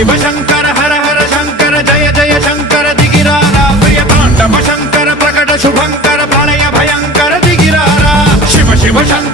शिव शंकर हर हर शंकर जय जय शंकर दिगिरारा प्रिय तांडव शंकर प्रकट शुभंकर प्रलय भयंकर दिगिरारा शिव शिव शंकर